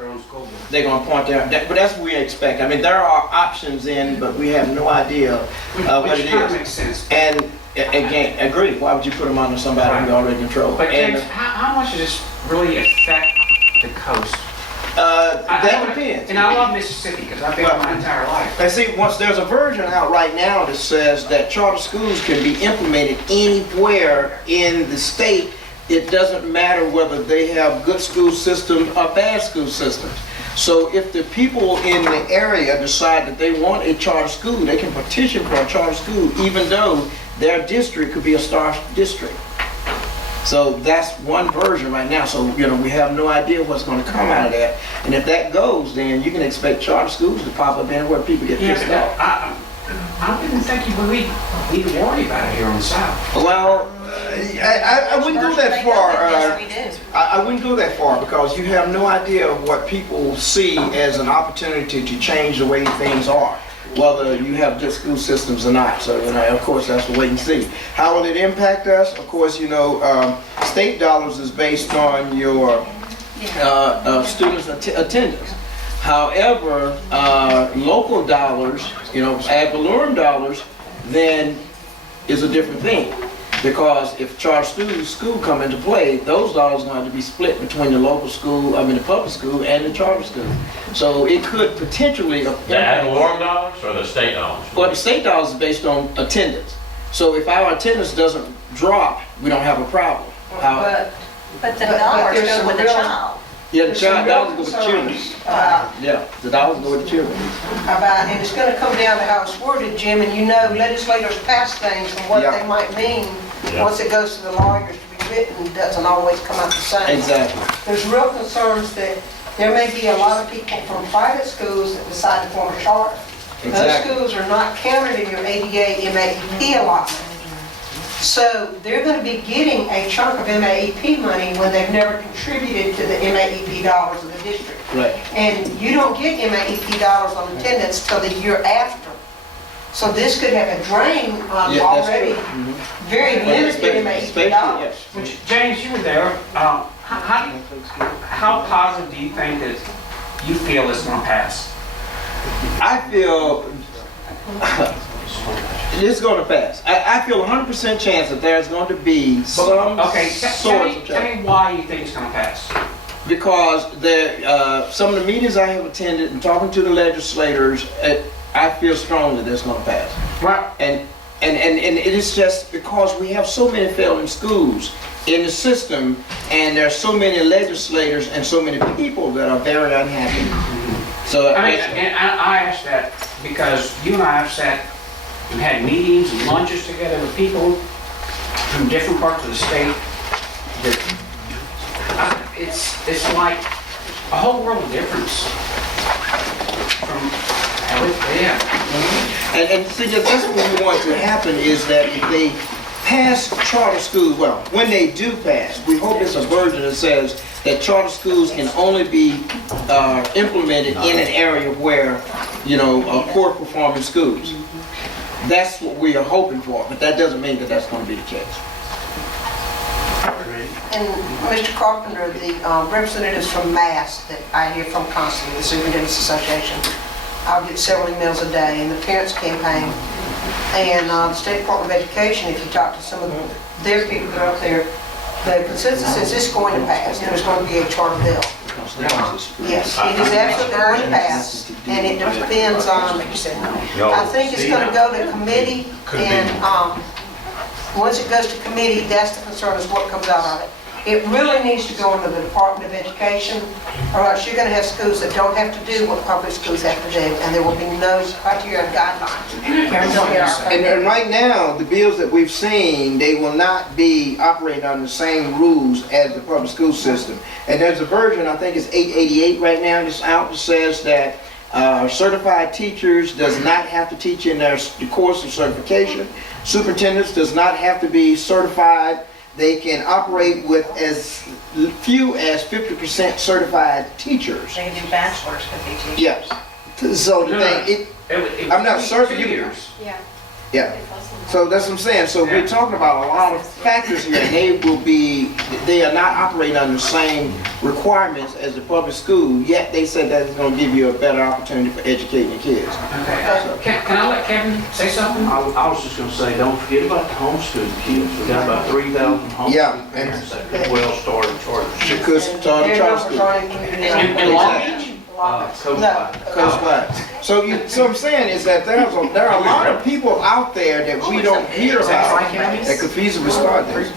their own school board. they're gonna point but that's what we expect. I mean, there are options in, but we have no idea what Which it kind of is. makes sense. And again, agree, why would you put them under somebody who already controls? But And, James, how much does this really affect the coast? that depends. And I love Mississippi because I've been there my entire life. And see, once there's a version out right now that says that charter schools can be implemented anywhere in the state. It doesn't matter whether they have good school systems or bad school systems. So if the people in the area decide that they want a charter school, they can petition for a charter school even though their district could be a star district. So that's one version right now. So, you know, we have no idea what's going to come out of that. And if that goes, then you can expect charter schools to pop up anywhere people get Yeah, pissed but off. I didn't think you would need to worry about it here on the South. Well, I wouldn't go that far. Yes, we do. I wouldn't go that far because you have no idea what people see as an opportunity to change the way things are, whether you have good school systems or not. So, you know, of course, that's the wait and see. How will it impact us? Of course, you know, state dollars is based on your students' attendance. However, local dollars, you know, ad valorem dollars, then is a different thing. Because if charter school come into play, those dollars are going to be split between the local school, the public school and the charter school. So it could potentially. The ad valorem dollars or the state dollars? Well, the state dollars is based on attendance. So if our attendance doesn't drop, we don't have a problem. But the dollars there's go with the some real- child. Yeah, the There's some dollars real go with children. concerns about Yeah, the dollars go with the children. and it's gonna come down to how it's worded, Jim, and you know legislators pass things and what Yeah. they might mean. Yeah. Once it goes to the lawyers to be written, it doesn't always come out the same. Exactly. There's real concerns that there may be a lot of people from private schools that decide to form a charter. Those Exactly. schools are not counted in your ADA, MAEP allotment. So they're gonna be getting a chunk of MAEP money when they've never contributed to the MAEP dollars of the district. Right. And you don't get MAEP dollars on attendance till the year after. So this could have a drain on Yeah, that's already true. Mhm. very limited MAEP dollars. Yes. Which, James, you were there. How positive do you think that you feel it's going to pass? I feel it's going to pass. I feel 100% chance that there's going to be some Okay, sort of tell me why you think it's going to pass. because some of the meetings I have attended and talking to the legislators, I feel strongly that it's going to pass. Right. And it is just because we have so many failing schools in the system, and there are so many legislators and so many people that are very unhappy. So I asked that because you and I have sat and had meetings and lunches together with people from different parts of the state. It's like a whole world of difference from how And see, that's what we want to happen is that if they pass charter schools, well, when they do pass, we hope it's a version that says that charter schools can only be implemented in an area where, you know, poor performing schools. That's what we are hoping for, but that doesn't mean that that's going to be the case. And Mr. Carpenter, the representatives from MASS that I hear from constantly, the Superintendent's Association, I'll get several emails a day, and the Parents Campaign, and the State Department of Education, if you talk to some of their people that are up there, the consensus is it's going to pass, there's going to be a charter bill. Yes, it is absolutely going to pass, and it depends on, like you said, I think it's going to go to committee, and once it goes to committee, that's the concern, is what comes out of it. It really needs to go into the Department of Education, or else you're going to have schools that don't have to do what public schools have to do, and there will be no criteria and guidelines. And right now, the bills that we've seen, they will not be operating on the same rules as the public school system. And there's a version, I think it's 888 right now, that's out that says that certified teachers does not have to teach in their course of certification. Superintendents does not have to be certified. They can operate with as few as 50% certified teachers. They can do bachelor's could be teachers. Yes. So the thing, I'm not certain. Years. Yeah. Yeah. So that's what I'm saying. So we're talking about a lot of factors here, and they are not operating under the same requirements as the public school, yet they said that it's gonna give you a better opportunity for educating your kids. Okay, can I let Kevin say something? I was just gonna say, don't forget about the homeschool kids. We got about 3,000 Yeah, homeschool and- parents that could well start a charter school. Because charter Their numbers school. aren't included in In Long our- Beach? Codified. So what I'm saying is that there are a lot of people out there that we don't hear about that could feasibly start this.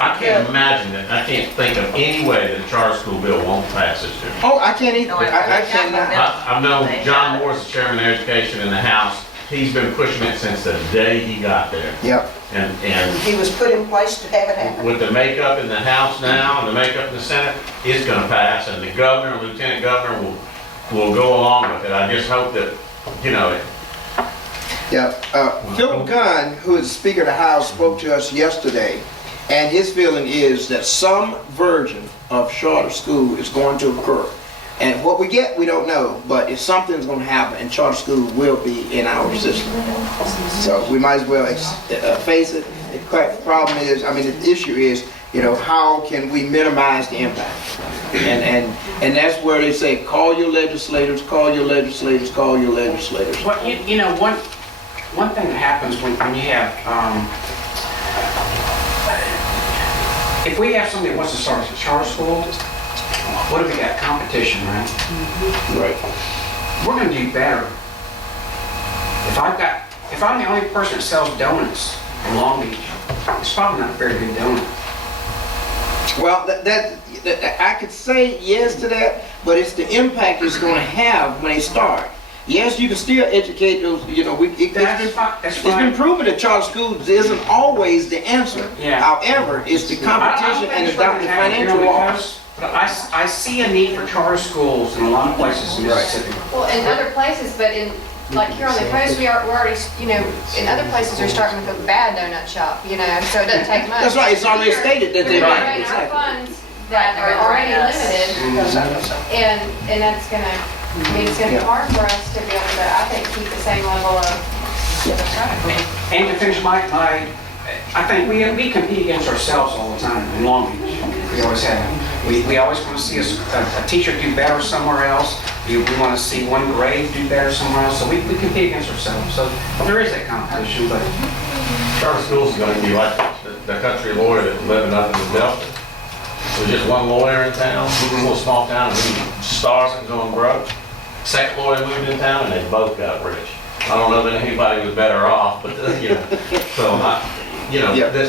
I can't imagine that, I can't think of any way that a charter school bill won't pass this year. Oh, I can't either. I cannot. I've known John Morris, the chairman of education in the House, he's been pushing it since the day he got there. Yep. And He was put in place to have it happen. with the makeup in the House now and the makeup in the Senate, it's gonna pass, and the governor, and lieutenant governor will go along with it. I just hope that, Yeah, Philip Gunn, who is Speaker of the House, spoke to us yesterday, and his feeling is that some version of charter school is going to occur. And what we get, we don't know, but if something's going to happen, and charter school will be in our system. So we might as well face it. The problem is, the issue is, how can we minimize the impact? And that's where they say, call your legislators, call your legislators, call your legislators. Well, one thing that happens when you have, if we have somebody that wants to start a charter school, what if we got competition, right? Right. We're gonna do better. If I'm the only person that sells donuts in Long Beach, it's probably not a very good donut. Well, that I could say yes to that, but it's the impact it's going to have when they start. Yes, you can still educate those. It's been proven that charter schools isn't always the answer. Yeah. However, it's the competition and the financial laws. But I see a need for charter schools in a lot of places in Mississippi. Well, in other places, but like here on the coast, we're already, in other places, they're starting with a bad donut shop, so it doesn't take much. That's right. It's already stated that We're they're generating our funds that are already limited, and that's gonna, it's gonna be hard for us to be able to, I think, keep the same level of. And to finish I think we compete against ourselves all the time in Long Beach. We always have. We always want to see a teacher do better somewhere else. We want to see one grade do better somewhere else. So we compete against ourselves. So there is that competition, but charter schools is gonna be like the country lawyer that living up in the Delta. There's just one lawyer in town, a little small town, and he stars and going broke. Second lawyer moved in town, and they both got rich. I don't know that anybody was better off, but the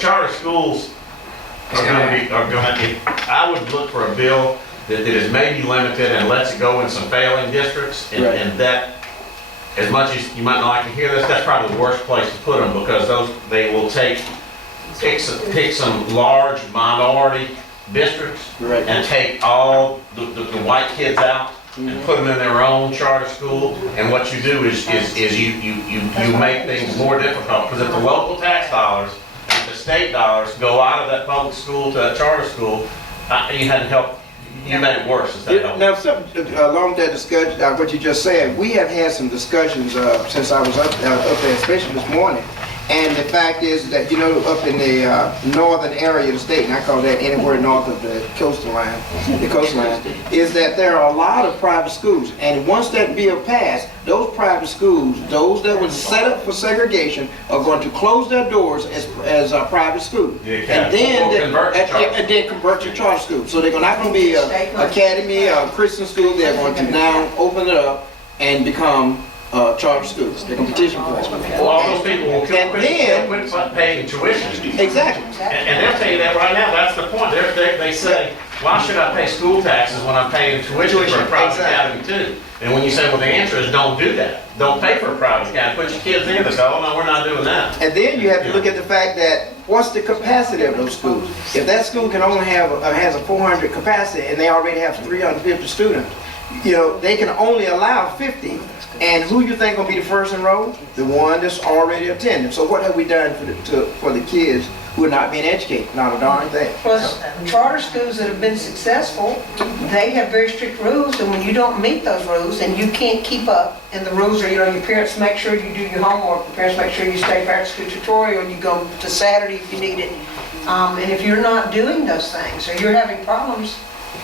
charter schools are gonna be. I would look for a bill that is maybe limited and lets it go in some failing districts, and that, as much as you might not like to hear this, that's probably the worst place to put them, because they will pick some large minority districts and take all the white kids out and put them in their own charter school. And what you do is you make things more difficult, because if the local tax dollars, if the state dollars go out of that public school to that charter school, you hadn't helped. You made it worse instead of helping. Now, along that discussion, what you just said, we have had some discussions since I was up there, especially this morning. And the fact is that, up in the northern area of the state, and I call that anywhere north of the coastline, is that there are a lot of private schools. And once that bill passed, those private schools, those that were set up for segregation, are going to close their doors as private schools. And then convert to charter schools. So they're not going to be an academy or a Christian school. They're going to now open it up and become charter schools. They're going to petition for that. Well, all those people will quit paying tuition. Exactly. And they'll tell you that right now. That's the point. They say, why should I pay school taxes when I'm paying tuition for a private academy too? And when you say, well, the answer is don't do that. Don't pay for a private academy. Put your kids in. They say, oh no, we're not doing that. And then you have to look at the fact that what's the capacity of those schools? If that school can only has a 400 capacity and they already have 350 students, they can only allow 50. And who you think gonna be the first enrolled? The one that's already attending. So what have we done for the kids who are not being educated, not a darn thing. Plus, charter schools that have been successful, they have very strict rules, and when you don't meet those rules and you can't keep up, and the rules are, your parents make sure you do your homework, your parents make sure you stay for after school tutorial, and you go to Saturday if you need it. And if you're not doing those things, or you're having problems,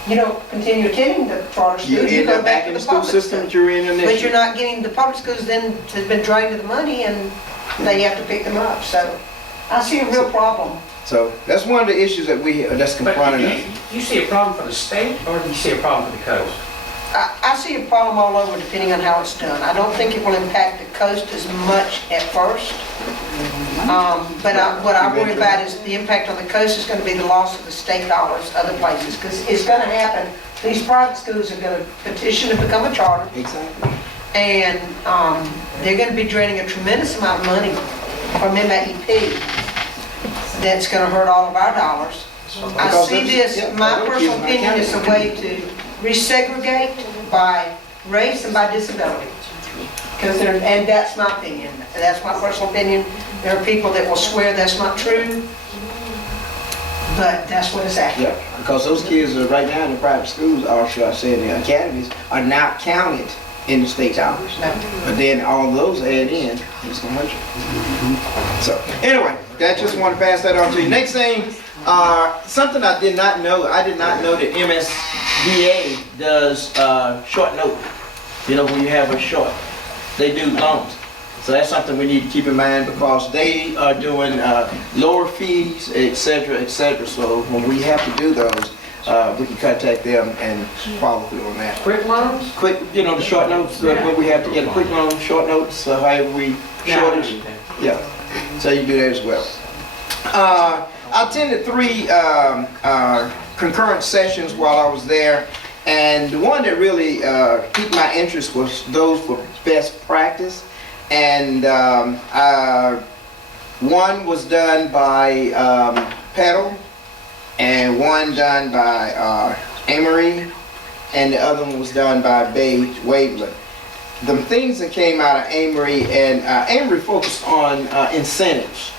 you don't continue attending the charter school. You end go up back to in the the school public system that you're in But initially. you're not getting, the public schools then has been drained of the money, and they have to pick them up, so I see a real problem. So that's one of the issues that's But confronting us. you see a problem for the state, or do you see a problem for the coast? I see a problem all over depending on how it's done. I don't think it will impact the coast as much at first. What I worry about is the impact on the coast is going to be the loss of the state dollars other places, because it's going to happen. These private schools are going to petition to become a charter, Exactly. and they're going to be draining a tremendous amount of money from MAEP. That's going to hurt all of our dollars. I Because see that's- this, yeah, my those personal kids might opinion count. is a way to resegregate by race and by disability. And that's my opinion. That's my personal opinion. There are people that will swear that's not true, but that's what it's at. Yeah, because those kids are right now in the private schools, or should I say in the academies, are not counted in the state hours. But then all those add in, it's gonna hurt you. So, anyway, I just want to pass that on to you. Next thing, something I did not know that MSBA does short note. You know, when you have a short, they do loans. So that's something we need to keep in mind, because they are doing lower fees, et cetera, et cetera. So when we have to do those, we can contact them and follow through on that. Quick loans? Quick, you know, the short notes, when we have to get a quick loan, short notes, however we shortage. Yeah, so you do that as well. I attended 3 concurrent sessions while I was there, and the one that really piqued my interest was those for best practice. And one was done by Petal, and one done by Amory, and the other one was done by Bay Waveland. The things that came out of Amory, and Amory focused on incentives.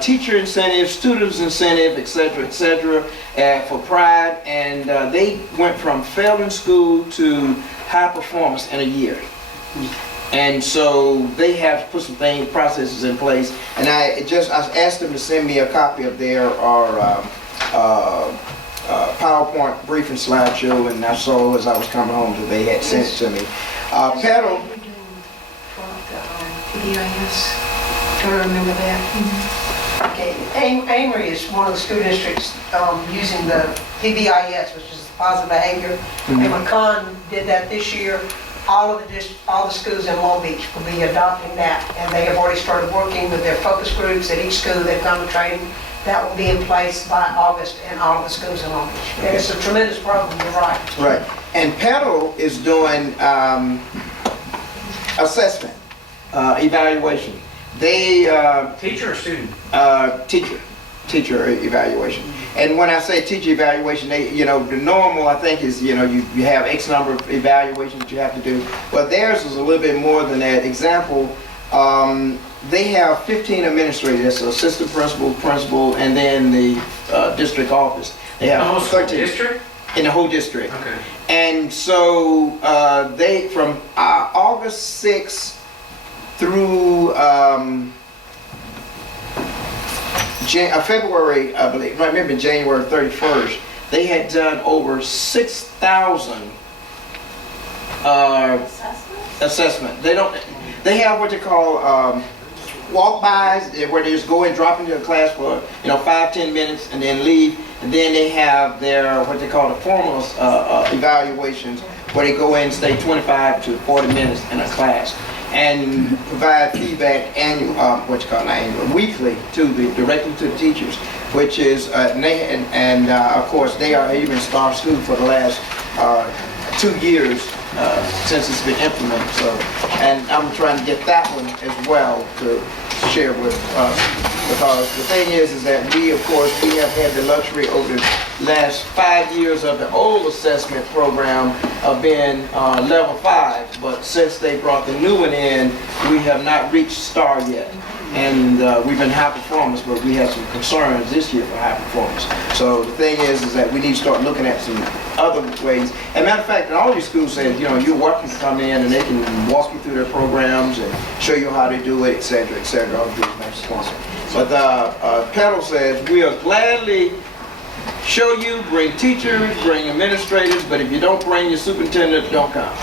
Teacher incentives, students incentive, et cetera, for pride, and they went from failing school to high performance in a year. And so they have put some processes in place, and I asked them to send me a copy of their PowerPoint briefing slideshow, and I saw as I was coming home that they had sent it to me. Petal, PBIS, don't remember that. Okay, Amory is one of the school districts using the PBIS, which is positive behavior. And McCon did that this year. All the schools in Long Beach will be adopting that, and they have already started working with their focus groups at each school. They've gone to training. That will be in place by August in all of the schools in Long Beach. And it's a tremendous program, you're right. right, and Petal is doing assessment, evaluation. They Teacher or student? teacher evaluation. And when I say teacher evaluation, they, you know, the normal I think is, you know, you have X number of evaluations that you have to do. But theirs is a little bit more than that. Example, they have 15 administrators, so assistant principal, and then the district office. They have The whole school 13 district? in the whole district. Okay. And so they, from August 6th through February, I believe, I remember January 31st, they had done over 6,000 assessment. They have what they call walk-bys, where they just go and drop into a class for 5-10 minutes and then leave. And then they have their what they call the formal evaluations, where they go in and stay 25 to 40 minutes in a class and provide feedback weekly directly to the teachers, which is and of course they are even Star School for the last 2 years since it's been implemented. So, and I'm trying to get that one as well to share with us, because the thing is that we have had the luxury over the last 5 years of the old assessment program of being level 5, but since they brought the new one in, we have not reached STAR yet. And we've been high performers, but we have some concerns this year for high performance. So the thing is that we need to start looking at some other ways. And matter of fact, all these schools say, you know, you're welcome to come in and they can walk you through their programs and show you how to do it, et cetera, et cetera. All the nice sponsor. But Petal says, we'll gladly show you, bring teachers, bring administrators, but if you don't bring your superintendent, don't come.